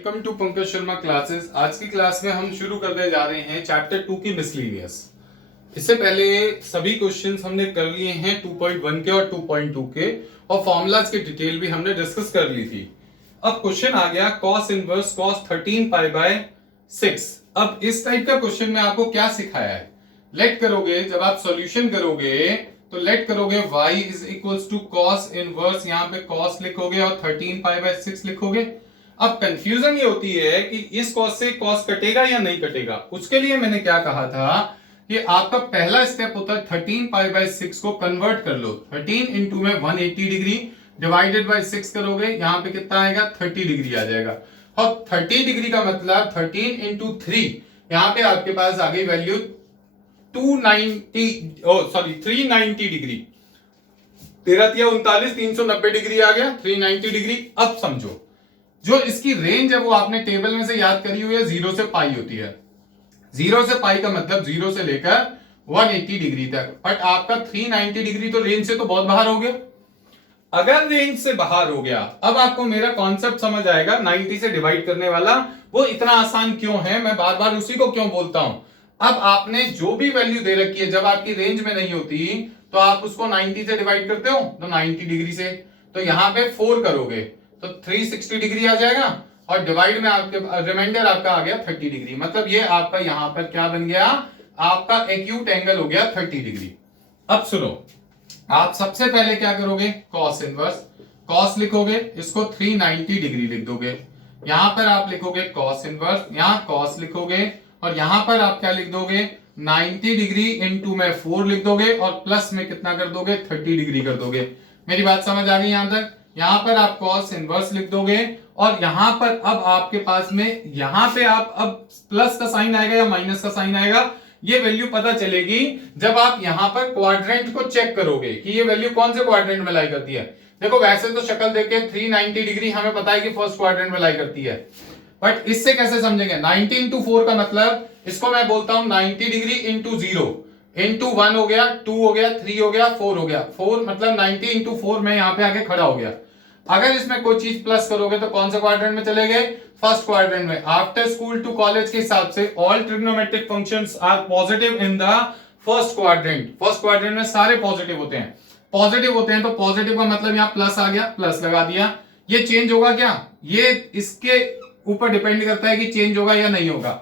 Welcome to Pankaj Sharma classes. आज की class में हम शुरू करने जा रहे हैं चैप्टर 2 की मिसलेनियस। इससे पहले सभी क्वेश्चंस हमने कर लिए हैं 2.1 के और 2.2 के, और फॉर्मूलाज की डिटेल भी हमने डिस्कस कर ली थी। अब क्वेश्चन आ गया cos inverse cos 13 pi by 6। अब इस टाइप का क्वेश्चन में आपको क्या सिखाया है, लेट करोगे जब आप सॉल्यूशन करोगे तो लेट करोगे y is equals to cos inverse, यहाँ पे cos लिखोगे और 13 पाई बाय 6 लिखोगे। अब कंफ्यूजन ये होती है कि इस cos से cos कटेगा या नहीं कटेगा। उसके लिए मैंने क्या कहा था कि आपका पहला स्टेप होता है 13 पाई बाय 6 को कन्वर्ट कर लो। 13 इंटू में 180 डिग्री डिवाइडेड बाय 6 करोगे, यहाँ पे कितना आएगा 30 डिग्री आ जाएगा। और 30 डिग्री का मतलब 13 इंटू 3, यहाँ पे आपके पास आ गई वैल्यू 390 डिग्री। 13 390 डिग्री आ गया, 390 डिग्री। अब समझो जो इसकी रेंज है वो आपने टेबल में से याद करी हुई है, 0 से पाई होती है। 0 से पाई का मतलब 0 से लेकर 180 डिग्री तक। बट आपका 390 डिग्री तो रेंज से तो बहुत बाहर हो गया। अगर रेंज से बाहर हो गया, अब आपको मेरा कॉन्सेप्ट समझ आएगा। 90 से डिवाइड करने वाला वो इतना आसान क्यों है, मैं बार बार उसी को क्यों बोलता हूं। अब आपने जो भी वैल्यू दे रखी है, जब आपकी रेंज में नहीं होती तो आप उसको 90 से डिवाइड करते हो, तो 90 डिग्री से, तो यहां पे 4 करोगे तो 360 डिग्री आ जाएगा, और डिवाइड में आपके रिमाइंडर आपका आ गया 30 डिग्री। मतलब ये आपका यहां पर क्या बन गया, आपका एक्यूट एंगल हो गया 30 डिग्री। अब सुनो, आप सबसे पहले क्या करोगे, cos इनवर्स, cos लिखोगे, इसको 390 डिग्री लिख दोगे। यहां पर आप लिखोगे cos इनवर्स, यहां cos लिखोगे, और यहां पर आप क्या लिख दोगे 90 डिग्री इंटू में 4 लिख दोगे, और प्लस में कितना कर दोगे 30 डिग्री कर दोगे। मेरी बात समझ आ गई यहां तक। यहां पर आप cos इनवर्स लिख दोगे, और यहां पर अब आपके पास में यहां पे आप अब प्लस का साइन आएगा या माइनस का साइन आएगा, ये वैल्यू पता चलेगी जब आप यहां पर क्वाड्रेंट को चेक करोगे कि ये वैल्यू कौन से क्वाड्रेंट में लाई करती है। देखो वैसे तो शक्ल देख के 390 डिग्री हमें पता है कि फर्स्ट क्वाड्रेंट में लाई करती है, बट इससे कैसे समझेंगे। 90 इंटू 4 का मतलब, इसको मैं बोलता हूं 90 डिग्री इंटू 0 इंटू 1 हो गया, 2 हो गया, 3 हो गया, 4 हो गया। 4 मतलब 90 इंटू 4 में यहां पे आके खड़ा हो गया। अगर इसमें कोई चीज प्लस करोगे तो कौन से क्वाड्रेंट में चले गए, फर्स्ट क्वाड्रेंट में। आफ्टर स्कूल टू कॉलेज के हिसाब से all trigonometric functions are positive in the first quadrant. First quadrant में सारे पॉजिटिव होते हैं, पॉजिटिव होते हैं, तो पॉजिटिव का मतलब यहां प्लस आ गया, प्लस लगा दिया। ये चेंज होगा क्या, ये इसके ऊपर डिपेंड करता है कि चेंज होगा या नहीं होगा।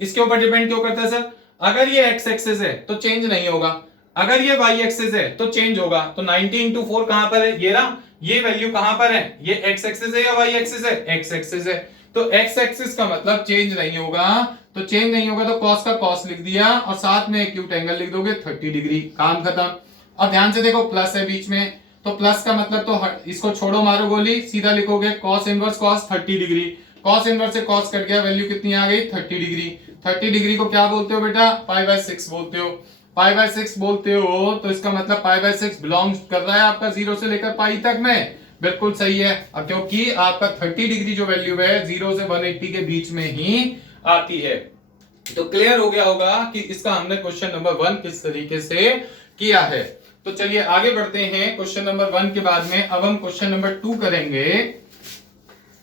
इसके ऊपर डिपेंड क्यों करता है सर, अगर ये एक्स एक्सिस है तो चेंज नहीं होगा, अगर ये वाई एक्सिस है तो चेंज होगा। तो 90 इंटू 4 कहां पर है, ये रहा, ये वैल्यू कहां पर है, ये एक्स एक्सिस है या वाई एक्सिस है, एक्स एक्सिस है। तो एक्स एक्सिस का मतलब चेंज नहीं होगा, तो चेंज नहीं होगा तो cos का cos लिख दिया, और साथ में एक्यूट एंगल लिख दोगे 30 डिग्री, काम खत्म। अब ध्यान से देखो प्लस है बीच में, तो प्लस का मतलब तो इसको छोड़ो, मारो गोली, सीधा लिखोगे cos inverse cos 30 degree. cos inverse से cos कट गया, वैल्यू कितनी आ गई 30 डिग्री। 30 डिग्री को क्या बोलते हो बेटा, पाई बाय 6 बोलते हो। पाई बाय 6 बोलते हो तो इसका मतलब पाई बाय 6 बिलोंग्स कर रहा है आपका 0 से लेकर पाई तक में, बिल्कुल सही है। अब क्योंकि आपका 30 डिग्री जो वैल्यू है 0 से 180 के बीच में ही आती है। तो क्लियर हो गया होगा कि इसका हमने क्वेश्चन नंबर 1 किस तरीके से किया है। तो चलिए आगे बढ़ते हैं। क्वेश्चन नंबर 1 के बाद में अब हम क्वेश्चन नंबर 2 करेंगे।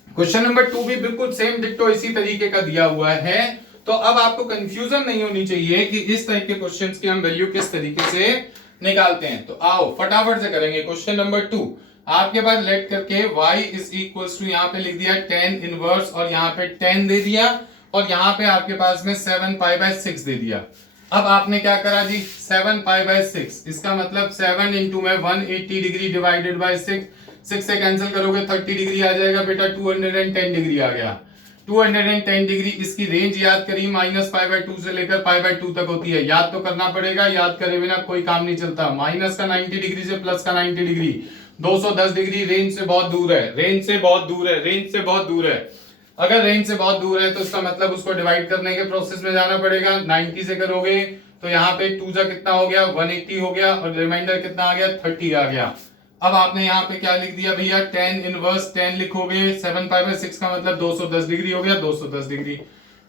क्वेश्चन नंबर 2 भी बिल्कुल सेम डिट्टो इसी तरीके का दिया हुआ है। तो अब आपको कंफ्यूजन नहीं होनी चाहिए कि इस टाइप के क्वेश्चंस की हम वैल्यू किस तरीके से निकालते हैं। तो आओ फटाफट से करेंगे। क्वेश्चन नंबर 2 आपके पास लेट करके y इज इक्वल्स टू, यहाँ पे लिख दिया tan इनवर्स, और यहाँ पे 10 दे दिया, और यहाँ पे आपके पास में 7 पाई बाय 6 दे दिया। अब आपने क्या करा जी, 7 पाई बाय 6, इसका मतलब 7 इंटू में 180 डिग्री डिवाइडेड बाय 6, 6 से कैंसिल करोगे 30 डिग्री आ जाएगा बेटा, 210 डिग्री आ गया। 210 डिग्री, इसकी रेंज याद करी माइनस पाई बाय 2 से लेकर पाई बाय 2 तक होती है। याद तो करना पड़ेगा, याद करे बिना कोई काम नहीं चलता। माइनस का 90 डिग्री से प्लस का 90 डिग्री, 210 डिग्री रेंज से बहुत दूर है, रेंज से बहुत दूर है, रेंज से बहुत दूर है। अगर रेंज से बहुत दूर है तो इसका मतलब उसको डिवाइड करने के प्रोसेस में जाना पड़ेगा। 90 से करोगे तो यहाँ पे 2 जा कितना हो गया 180 हो गया, और रिमाइंडर कितना आ गया 30 आ गया। अब आपने यहाँ पे क्या लिख दिया भैया, tan इनवर्स 10 लिखोगे, 7 पाई बाय 6 का मतलब 210 डिग्री हो गया, 210 डिग्री।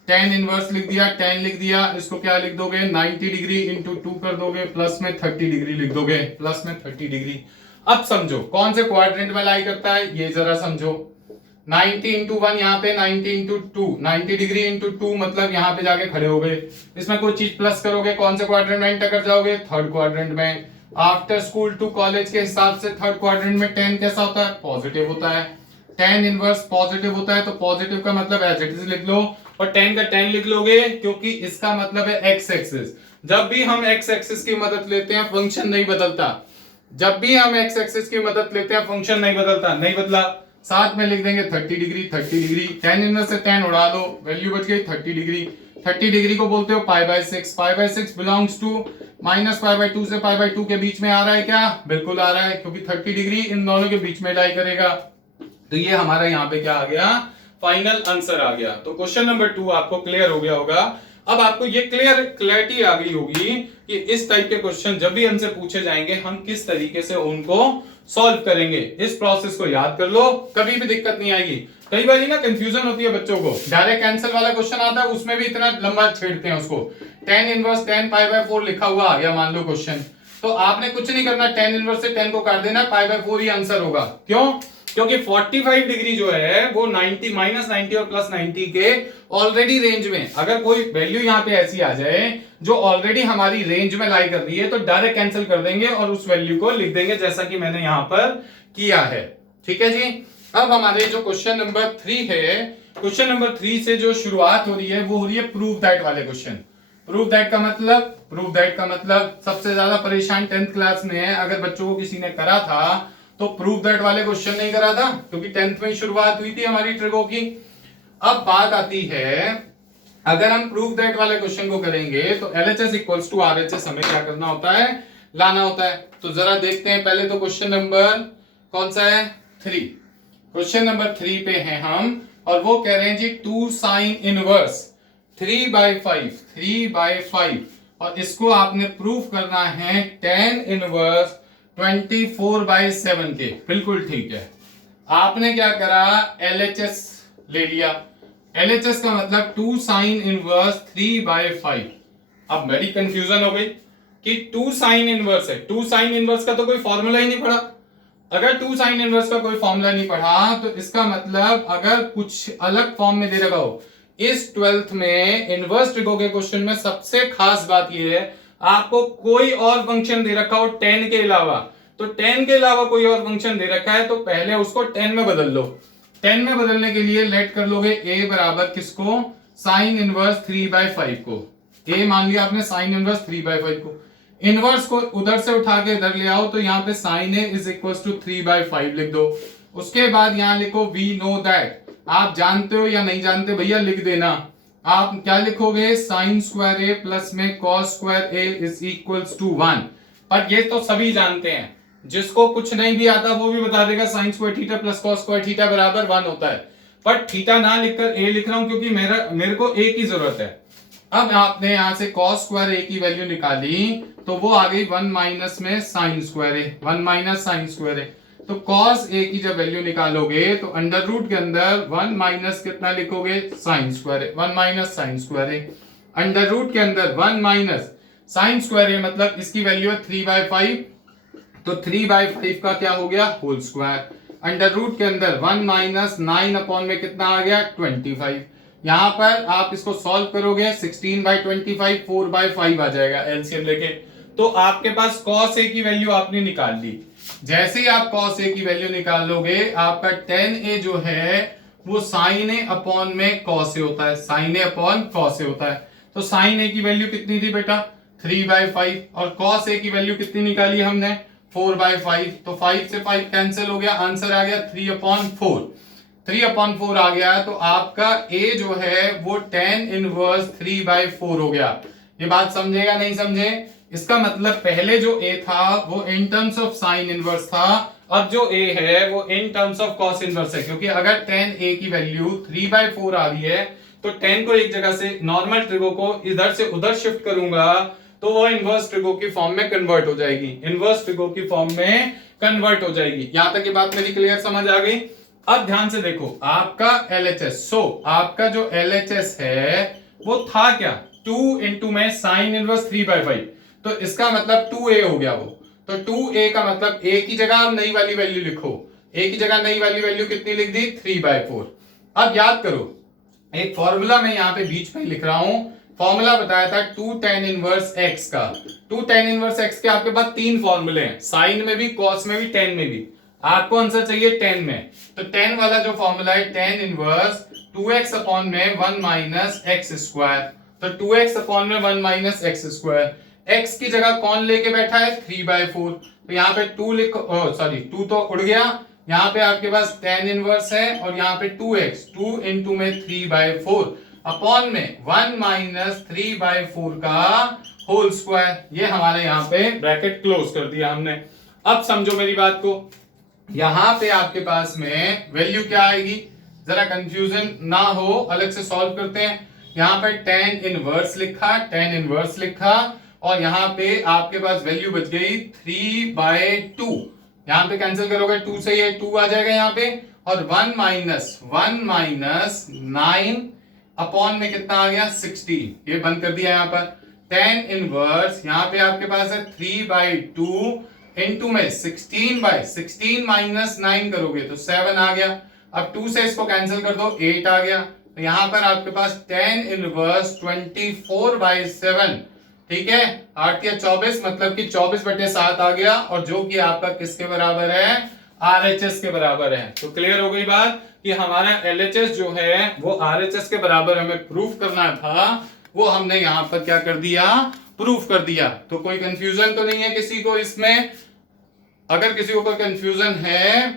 tan इनवर्स लिख दिया, 10 लिख दिया, इसको क्या लिख दोगे 90 डिग्री इंटू 2 कर दोगे, प्लस में 30 डिग्री लिख दोगे, प्लस में 30 डिग्री। अब समझो कौन से क्वाड्रेंट में लाई करता है, ये जरा समझो। 90 इंटू 1 यहाँ पे 90 इंटू 2, 90 डिग्री इंटू 2 मतलब यहाँ पे जाके खड़े हो गए। इसमें कोई चीज प्लस करोगे कौन से क्वाड्रेंट में एंटर कर जाओगे? थर्ड क्वाड्रेंट में। आफ्टर स्कूल टू कॉलेज के हिसाब से थर्ड क्वाड्रेंट में tan कैसा होता है? पॉजिटिव होता है। tan इनवर्स पॉजिटिव होता है, तो पॉजिटिव का मतलब एज इट इज लिख लो, और tan का tan लिख लोगे क्योंकि इसका मतलब है एक्स एक्सिस। जब भी हम एक्स एक्सिस की मदद लेते हैं फंक्शन नहीं बदलता। जब भी हम एक्स एक्सिस की मदद लेते हैं फंक्शन नहीं बदलता। नहीं बदला, साथ में लिख देंगे 30 डिग्री। 30 डिग्री tan इनवर्स से tan उड़ा दो, वैल्यू बच गई 30 डिग्री। 30 डिग्री को बोलते हो pi by 6। Pi by 6 belongs to minus pi by 2 से पाई बाय 2 के बीच में आ रहा है क्या? बिल्कुल आ रहा है, क्योंकि 30 डिग्री इन दोनों के बीच में लाई करेगा। तो ये हमारा यहाँ पे क्या आ गया? फाइनल आंसर आ गया। तो क्वेश्चन नंबर 2 आपको क्लियर हो गया होगा। अब आपको ये क्लैरिटी आ गई होगी कि इस टाइप के क्वेश्चन जब भी हमसे पूछे जाएंगे हम किस तरीके से उनको सॉल्व करेंगे। इस प्रोसेस को याद कर लो, कभी भी दिक्कत नहीं आएगी। कई बार ना कंफ्यूजन होती है बच्चों को, डायरेक्ट कैंसिल वाला क्वेश्चन आता है उसमें भी इतना लंबा छेड़ते हैं उसको। tan inverse tan pi by 4 लिखा हुआ आ गया मान लो क्वेश्चन, तो आपने कुछ नहीं करना, tan इनवर्स से tan को काट देना, पाई बाय 4 ही आंसर होगा। क्यों? क्योंकि 45 डिग्री जो है वो 90 माइनस 90 और प्लस 90 के ऑलरेडी रेंज में, अगर कोई वैल्यू यहाँ पे ऐसी आ जाए जो ऑलरेडी हमारी रेंज में लाई कर रही है तो डायरेक्ट कैंसिल कर देंगे और उस वैल्यू को लिख देंगे जैसा कि मैंने यहाँ पर किया है। ठीक है जी। अब हमारे जो क्वेश्चन नंबर 3 है, क्वेश्चन नंबर 3 से जो शुरुआत हो रही है वो हो रही है प्रूव दैट वाले क्वेश्चन। प्रूव दैट का मतलब सबसे ज्यादा परेशान 10th क्लास में है। अगर बच्चों को किसी ने करा था तो प्रूव दैट वाले क्वेश्चन नहीं करा था, क्योंकि 10th में ही शुरुआत हुई थी हमारी ट्रिगो की। अब बात आती है, अगर हम प्रूव दैट वाले क्वेश्चन को करेंगे तो LHS इक्वल्स टू RHS हमें क्या करना होता है? लाना होता है। तो जरा देखते हैं पहले तो क्वेश्चन नंबर कौन सा है? 3। क्वेश्चन नंबर 3 पे हैं हम, और वो कह रहे हैं जी 2 साइन इनवर्स 3/5, और इसको आपने प्रूफ करना है tan इनवर्स 24/7 के। बिल्कुल ठीक है। आपने क्या करा? LHS ले लिया। LHS का मतलब 2 साइन इनवर्स 3/5। अब बड़ी कंफ्यूजन हो गई कि 2 साइन इनवर्स है, 2 साइन इनवर्स का तो कोई फॉर्मूला ही नहीं पढ़ा। अगर 2 साइन इनवर्स का कोई फॉर्मूला नहीं पढ़ा तो इसका मतलब अगर कुछ अलग फॉर्म में दे रखा हो। इस 12th में इनवर्स ट्रिगो के क्वेश्चन में सबसे खास बात यह है, आपको कोई और फंक्शन दे रखा हो tan के अलावा, तो tan के अलावा कोई और फंक्शन दे रखा है तो पहले उसको tan में बदल लो। tan में बदलने के लिए लेट कर लोगे a बराबर किसको? साइन इनवर्स 3/5 को। a मान लिया आपने साइन इनवर्स 3/5 को। इनवर्स को उधर से उठा के इधर ले आओ तो यहाँ पे sine a is equal to 3/5 लिख दो। उसके बाद यहाँ लिखो वी नो दैट। आप जानते हो या नहीं जानते भैया लिख देना। आप क्या लिखोगे? साइन स्क्वायर ए प्लस में cos square A is equals to 1। पर ये तो सभी जानते हैं, जिसको कुछ नहीं भी आता वो भी बता देगा sine square theta plus cos square theta बराबर 1 होता है। पर थीटा ना लिखकर ए लिख रहा हूं क्योंकि मेरे को ए की जरूरत है। अब आपने यहां से कॉस स्क्वायर ए की वैल्यू निकाली तो वो आ गई 1 माइनस में साइन स्क्वायर ए, 1 माइनस साइन स्क्वायर ए। तो cos a की जब वैल्यू निकालोगे तो अंडर रूट के अंदर 1 माइनस कितना लिखोगे? साइन स्क्वायर ए, 1 माइनस साइन स्क्वायर ए। अंडर रूट के अंदर 1 माइनस साइन स्क्वायर ए मतलब इसकी वैल्यू है 3/5, तो 3/5 का क्या हो गया? Whole square. अंडर रूट के अंदर 1 माइनस 9 अपॉन में कितना आ गया? 25। यहां पर आप इसको सॉल्व करोगे 16/25 4/5 आ जाएगा एलसीएम लेके। तो आपके पास cos a की वैल्यू आपने निकाल ली। जैसे ही आप cos a की वैल्यू निकाल लोगे आपका tan a जो है वो sin a अपॉन में cos a होता है, sin a upon cos a होता है। तो sin a की वैल्यू कितनी थी बेटा? 3/5, और cos a की वैल्यू कितनी निकाली हमने? 4/5। तो 5 से 5 कैंसिल हो गया, आंसर आ गया 3/4। 3/4 आ गया तो आपका a जो है वो tan इनवर्स 3/4 हो गया। ये बात समझेगा नहीं समझे? इसका मतलब पहले जो a था वो in terms of sine inverse था, अब जो a है वो in terms of cos inverse है। क्योंकि अगर tan a की वैल्यू 3/4 आ रही है तो tan को एक जगह से नॉर्मल ट्रिगो को इधर से उधर शिफ्ट करूंगा तो वो इनवर्स ट्रिगो की फॉर्म में कन्वर्ट हो जाएगी, इनवर्स ट्रिगो की फॉर्म में कन्वर्ट हो जाएगी। यहां तक की बात मेरी क्लियर समझ आ गई? अब ध्यान से देखो आपका LHS, आपका जो LHS है वो था क्या? 2 इंटू में साइन इनवर्स 3/5, तो इसका मतलब 2a हो गया वो। तो 2a का मतलब a की जगह आप नई वाली वैल्यू लिखो, ए की जगह नई वाली वैल्यू कितनी लिख दी 3/4। अब याद करो एक फॉर्मूला मैं यहाँ पे बीच में लिख रहा हूं, फॉर्मूला बताया था 2 tan इनवर्स x का। 2 tan इनवर्स x के आपके पास तीन फॉर्मूले हैं, साइन में भी, कॉस में भी, टेन में भी। आपको आंसर चाहिए टेन में, तो टेन वाला जो फॉर्मूला है tan इनवर्स 2x अपॉन में 1 माइनस एक्स स्क्वायर, तो 2x अपॉन में 1 माइनस एक्स स्क्वायर। x की जगह कौन लेके बैठा है 3/4, तो यहाँ पे 2 लिखो, सॉरी 2 तो उड़ गया, यहाँ पे आपके पास tan इनवर्स है और यहाँ पे 2x, 2 इंटू में 3/4 अपॉन में 1 माइनस 3/4 का होल स्क्वायर। ये हमारे यहाँ पे ब्रैकेट क्लोज कर दिया हमने। अब समझो मेरी बात को, यहाँ पे आपके पास में वैल्यू क्या आएगी, जरा कंफ्यूजन ना हो, अलग से सॉल्व करते हैं। यहाँ पे tan इनवर्स लिखा, tan इनवर्स लिखा और यहाँ पे आपके पास वैल्यू बच गई 3/2। यहाँ पे कैंसिल करोगे 2 से, ये 2 आ जाएगा यहाँ पे, और 1 माइनस 9 अपॉन में कितना आ गया 16। ये बंद कर दिया यहाँ पर। tan इनवर्स यहाँ पे आपके पास है 3/2 इंटू में 16 माइनस 9 करोगे तो 7 आ गया। अब 2 से इसको कैंसिल कर दो, 8 आ गया। तो यहाँ पर आपके पास tan इनवर्स 24/7, ठीक है, 8 या 24 मतलब कि 24/7 आ गया, और जो कि आपका किसके बराबर है, RHS के बराबर है। तो क्लियर हो गई बात कि हमारा LHS जो है वो RHS के बराबर हमें प्रूफ करना था, वो हमने यहां पर क्या कर दिया, प्रूफ कर दिया। तो कोई कंफ्यूजन तो नहीं है किसी को इसमें? अगर किसी को कोई कंफ्यूजन है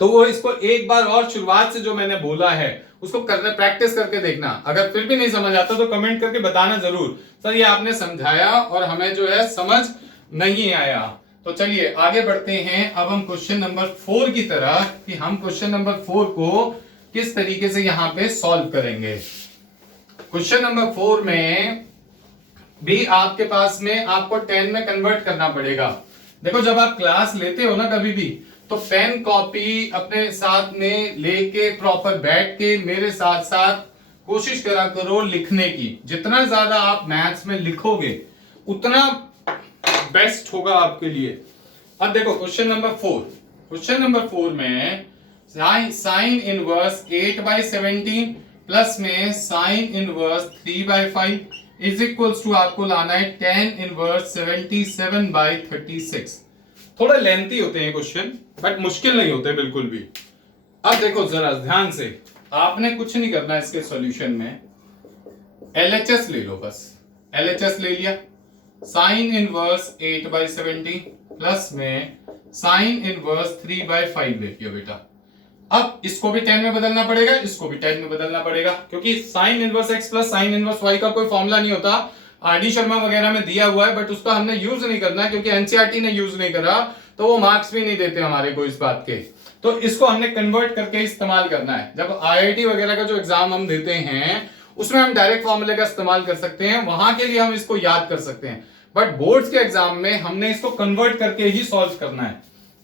तो वो इसको एक बार और शुरुआत से जो मैंने बोला है उसको करने, प्रैक्टिस करके देखना। अगर फिर भी नहीं समझ आता तो कमेंट करके बताना जरूर, सर ये आपने समझाया और हमें जो है समझ नहीं आया। तो चलिए आगे बढ़ते हैं अब हम क्वेश्चन नंबर 4 की तरह, कि हम क्वेश्चन नंबर 4 को किस तरीके से यहां पे सॉल्व करेंगे। क्वेश्चन नंबर 4 में भी आपके पास में आपको 10 में कन्वर्ट करना पड़ेगा। देखो जब आप क्लास लेते हो ना कभी भी, तो पेन कॉपी अपने साथ में लेके प्रॉपर बैठ के मेरे साथ साथ कोशिश करा करो लिखने की। जितना ज्यादा आप मैथ्स में लिखोगे उतना बेस्ट होगा आपके लिए। अब देखो क्वेश्चन नंबर 4, क्वेश्चन नंबर 4 में साइन इनवर्स 8/17 प्लस में sine inverse 3/5 is equals to आपको लाना है tan इनवर्स 77/36। थोड़ा लेंथी होते हैं क्वेश्चन, बट मुश्किल नहीं होते बिल्कुल भी। अब देखो जरा ध्यान से, आपने कुछ नहीं करना इसके सॉल्यूशन में, LHS ले लो बस। LHS ले लिया, साइन इनवर्स 8/17 प्लस में साइन इनवर्स 3/5 ले लिया बेटा। अब इसको भी 10 में बदलना पड़ेगा, इसको भी 10 में बदलना पड़ेगा, क्योंकि sine inverse x plus sine inverse y का कोई फॉर्मूला नहीं होता। RD शर्मा वगैरह में दिया हुआ है, बट उसका हमने यूज नहीं करना क्योंकि NCERT ने यूज नहीं करा, तो वो मार्क्स भी नहीं देते हमारे को इस बात के। तो इसको हमने कन्वर्ट करके इस्तेमाल करना है। जब IIT वगैरह का जो एग्जाम हम देते हैं उसमें हम डायरेक्ट फॉर्मूले का इस्तेमाल कर सकते हैं, वहां के लिए हम इसको याद कर सकते हैं, बट बोर्ड्स के एग्जाम में हमने इसको कन्वर्ट करके ही सॉल्व करना है।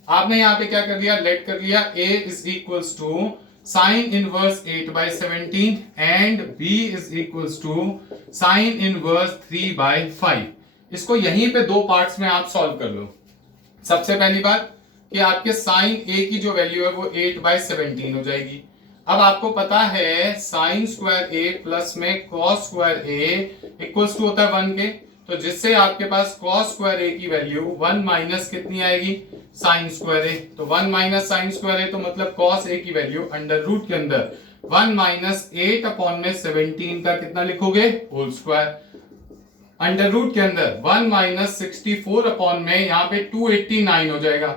आपने यहाँ पे क्या कर दिया, लेट कर लिया a is equals to sine inverse 8/17 and b is equals to sine inverse 3/5। इसको यहीं पे दो पार्ट्स में आप सॉल्व कर लो। सबसे पहली बात कि आपके साइन a की जो वैल्यू है वो 8/17 हो जाएगी। अब आपको पता है साइन स्क्वायर a प्लस में cos square a equals to होता है 1 के, तो जिससे आपके पास कॉस स्क्वायर a की वैल्यू 1 माइनस कितनी आएगी, साइन स्क्वायर a। तो 1 माइनस साइन स्क्वायर a तो मतलब कॉस a की वैल्यू अंडर रूट के अंदर 1 माइनस 8 अपॉन में 17 का कितना लिखोगे, होल स्क्वायर। अंडर रूट के अंदर 1 माइनस 64 अपॉन में यहाँ पे 289 हो जाएगा।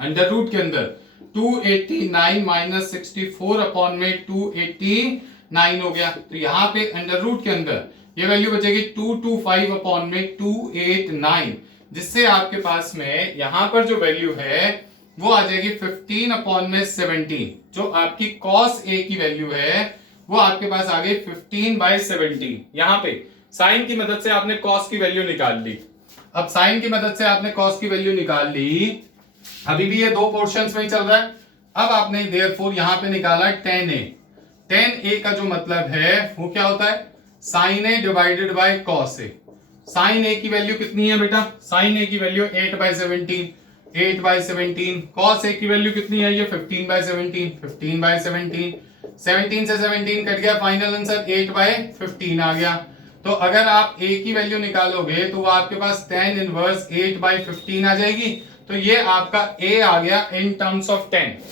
अंडर रूट के अंदर 289 माइनस 64 अपॉन में 289 हो गया। तो यहाँ पे अंडर रूट के अंदर ये वैल्यू बचेगी 225 अपॉन में 289, जिससे आपके पास में यहां पर जो वैल्यू है वो आ जाएगी 15 अपॉन में 17। जो आपकी cos a की वैल्यू है वो आपके पास आ गई 15/17। यहां पे साइन की मदद से आपने cos की वैल्यू निकाल ली। अब साइन की मदद से आपने cos की वैल्यू निकाल ली, अभी भी ये दो पोर्शंस में ही चल रहा है। अब आपने देयरफॉर यहां पे निकाला tan a। tan a का जो मतलब है वो क्या होता है, sine a divided by cos a। Sine a की वैल्यू कितनी है बेटा, साइन a की वैल्यू 8/17 8/17। cos a की वैल्यू कितनी है ये 15/17, 15/17, 17 से 17 कट गया, फाइनल आंसर 8/15 आ गया। तो अगर आप a की वैल्यू निकालोगे तो वो आपके पास tan इनवर्स 8/15 आ जाएगी। तो ये आपका a आ गया इन टर्म्स ऑफ 10।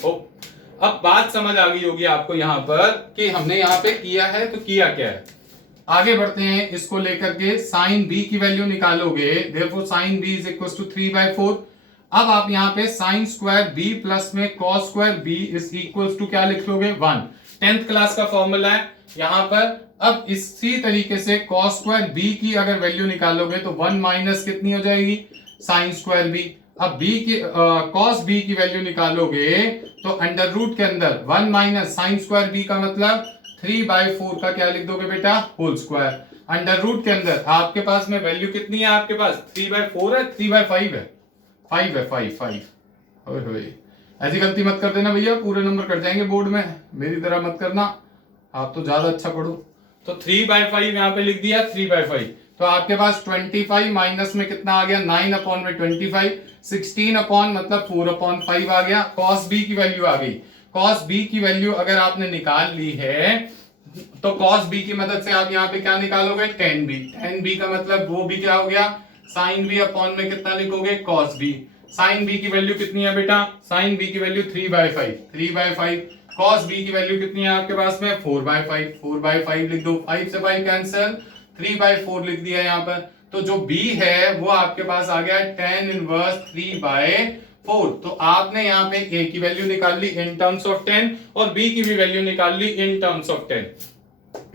अब बात समझ आ गई होगी आपको यहाँ पर कि हमने यहाँ पे किया है तो किया क्या है। आगे बढ़ते हैं, इसको लेकर के साइन b की वैल्यू निकालोगे, therefore sine b is equal to 3/4। अब आप यहाँ पे साइन स्क्वायर b प्लस में cos square b is equal to क्या लिख लोगे 1। 10th क्लास का फॉर्मूला है यहाँ पर। अब इसी तरीके से कॉस स्क्वायर b की अगर वैल्यू निकालोगे तो 1 माइनस कितनी हो जाएगी साइन स्क्वायर b। अब b की कॉस b की वैल्यू निकालोगे तो अंडर रूट के अंदर 1 माइनस साइन स्क्वायर b का मतलब 3/4 का क्या लिख दोगे बेटा होल स्क्वायर। अंडर रूट के अंदर आपके पास में वैल्यू कितनी है, आपके पास 3/4 है, 3/5 है, 5 है, 5। ऐसी गलती मत कर देना भैया, पूरे नंबर कट जाएंगे बोर्ड में, मेरी तरह मत करना, आप तो ज्यादा अच्छा पढ़ो। तो 3/5 यहाँ पे लिख दिया 3/5। तो आपके पास 25 माइनस में कितना आ गया 9/25, 16 अपॉन मतलब 4/5 आ गया। cos b की वैल्यू आ गई। cos b की वैल्यू अगर आपने निकाल ली है तो cos b की मदद से आप यहाँ पे क्या निकालोगे tan b। tan b का मतलब वो भी क्या हो गया sin b अपॉन में कितना लिखोगे cos b। sin b की वैल्यू कितनी है बेटा, sin b की वैल्यू 3/5। cos b की वैल्यू कितनी है आपके पास में 4/5, 4/5 लिख दो, 5 से 5 कैंसिल, 3/4 लिख दिया यहाँ पर। तो जो b है वो आपके पास आ गया tan इनवर्स 3/4। तो आपने यहाँ पे a की वैल्यू निकाल ली इन टर्म्स ऑफ 10 और b की भी वैल्यू निकाल ली इन टर्म्स ऑफ 10।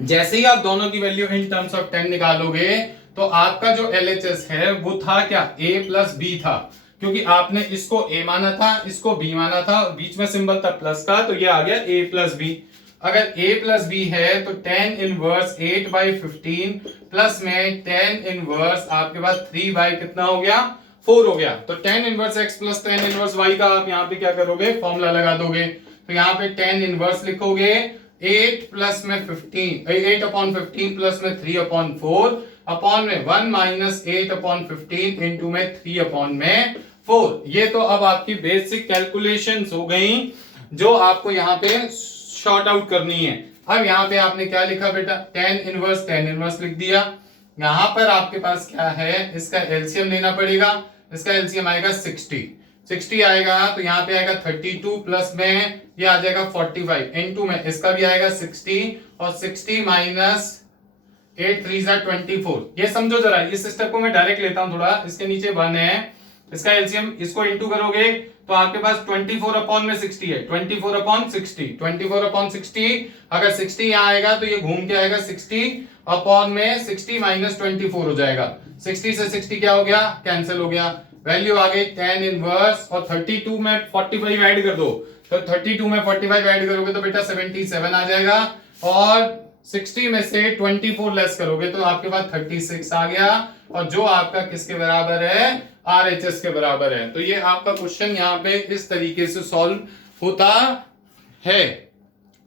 जैसे ही आप दोनों की वैल्यू इन टर्म्स ऑफ 10 निकालोगे तो आपका जो LHS है वो था क्या a प्लस b था, क्योंकि आपने इसको a माना था, इसको b माना था, बीच में सिंबल था प्लस का, तो ये आ गया a प्लस b। अगर a प्लस b है तो tan इनवर्स 8/15 प्लस में tan इनवर्स आपके पास 3 कितना हो गया 4 हो गया। तो tan inverse x plus tan inverse y का आप यहाँ पे क्या करोगे फॉर्मूला लगा दोगे। तो यहाँ पे tan इनवर्स लिखोगे 8 प्लस में 15, 8/15 प्लस में 3/4 अपॉन में 1 माइनस 8/15 इंटू में 3/4। ये तो अब आपकी बेसिक कैलकुलेशंस हो गई जो आपको यहाँ पे शॉर्ट आउट करनी है। अब यहाँ पे आपने क्या लिखा बेटा tan इनवर्स लिख दिया। यहाँ पर आपके पास क्या है इसका एलसीएम लेना पड़ेगा, इसका एलसीएम आएगा 60 आएगा, तो यहाँ पे आएगा 32 प्लस में ये आ जाएगा 45 इनटू में इसका भी आएगा 60 और 60 माइनस 8 3 24। ये समझो जरा, इस स्टेप को मैं डायरेक्ट लेता हूं थोड़ा, इसके नीचे 1 है, इसका एलसीएम इसको इनटू करोगे तो आपके पास 24 अपॉन में 60 है, 24/60 अगर 60 यहाँ आएगा तो ये घूम के आएगा 60 अपॉन में 60 माइनस 24 हो जाएगा। 60 से 60 क्या हो गया कैंसिल हो गया, वैल्यू आ गई tan इनवर्स और 32 में 45 ऐड कर दो, तो 32 में 45 ऐड करोगे तो बेटा 77 आ जाएगा और 60 में से 24 लेस करोगे तो आपके पास 36 आ गया और जो आपका किसके बराबर है RHS के बराबर है। तो ये आपका क्वेश्चन यहाँ पे इस तरीके से सॉल्व होता है।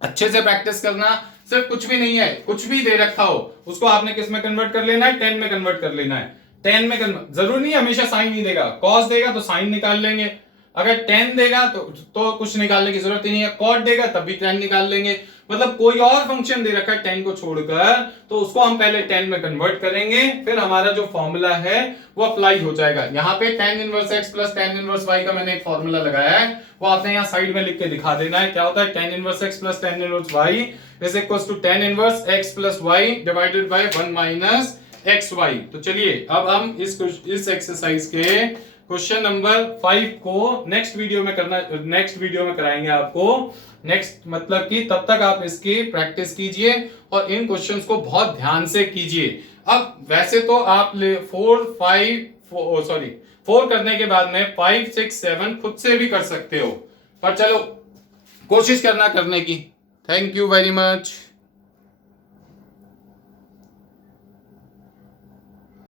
अच्छे से प्रैक्टिस करना, सिर्फ कुछ भी नहीं है, कुछ भी दे रखा हो उसको आपने किस में कन्वर्ट कर लेना है 10 में कन्वर्ट कर लेना है। 10 में कन्वर्ट जरूरी नहीं हमेशा साइन नहीं देगा, कॉस देगा तो साइन निकाल लेंगे, अगर 10 देगा तो कुछ निकालने की जरूरत ही नहीं है, कॉट देगा तब भी 10 निकाल लेंगे। मतलब कोई और फंक्शन दे रखा है 10 को छोड़कर तो उसको हम पहले 10 में कन्वर्ट करेंगे, फिर हमारा जो फॉर्मूला है वो अप्लाई हो जाएगा। यहाँ पे tan inverse x plus tan inverse y का मैंने एक फॉर्मूला लगाया है, वो आपने यहाँ साइड में लिख के दिखा देना है। क्या होता है tan inverse x plus tan inverse y is equal to tan inverse x plus y divided by 1 minus xy। तो चलिए अब हम इस एक्सरसाइज के क्वेश्चन नंबर 5 को नेक्स्ट वीडियो में कराएंगे आपको। नेक्स्ट मतलब कि तब तक आप इसकी प्रैक्टिस कीजिए और इन क्वेश्चंस को बहुत ध्यान से कीजिए। अब वैसे तो आप 4 करने के बाद में 5 6 7 खुद से भी कर सकते हो, पर चलो कोशिश करना करने की। Thank you very much.